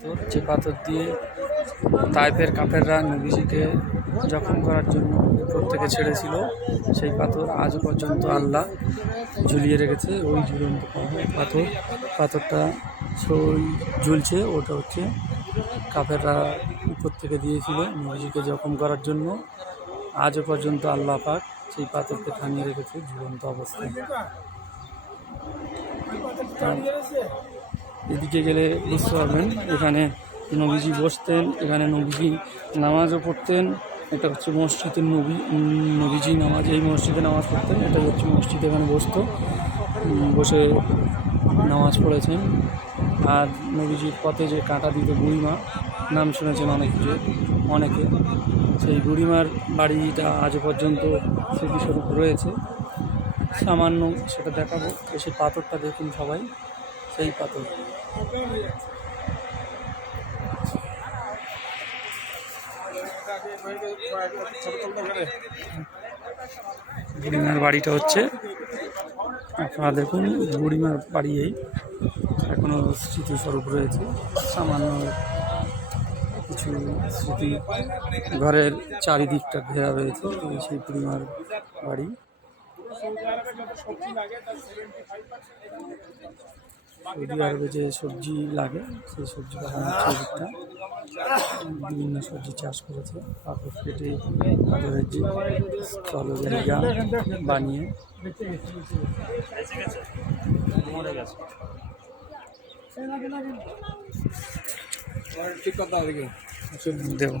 পাথর, যে পাথর দিয়ে তায়েফের কাফেররা নবীজিকে জখম করার জন্য উপর থেকে ছেড়েছিল, সেই পাথর আজও পর্যন্ত আল্লাহ ঝুলিয়ে রেখেছে। ওই ঝুলন্ত পাথরটা ঝুলছে, ওটা হচ্ছে কাফেররা উপর থেকে দিয়েছিল নবীজিকে জখম করার জন্য। আজও পর্যন্ত আল্লাহ পাক সেই পাথরকে থামিয়ে রেখেছে ঝুলন্ত অবস্থায়। এদিকে গেলে বুঝতে পারবেন এখানে নবীজি বসতেন, এখানে নবীজি নামাজও পড়তেন। এটা হচ্ছে মসজিদের নবীজি নামাজ, এই মসজিদে নামাজ পড়তেন। এটাই হচ্ছে মসজিদ, এখানে বসে নামাজ পড়েছেন। আর নবীজির পথে যে কাঁটা দিত বুড়িমা, নাম শুনেছেন অনেকে। সেই বুড়িমার বাড়িটা আজও পর্যন্ত স্মৃতিস্বরূপ রয়েছে। সামান্য সেটা দেখাবো, সেই পাথরটা দেখুন সবাই, সেই পাথর। বুড়িমার বাড়িটা হচ্ছে, আপনারা দেখুন বুড়িমার বাড়ি এই এখনো স্মৃতিস্বরূপ রয়েছে। সামান্য কিছু স্মৃতি ঘরের চারিদিকটা ঘেরা রয়েছে, সেই বুড়িমার বাড়ি। সৌদি আরবে যে সবজি লাগে, সেই সবজি বাগান হচ্ছে দিকটা। বিভিন্ন সবজি চাষ করেছে, পাথর কেটে পাথরের যে স্থলজায়গা বানিয়ে ঠিক কথা দেব।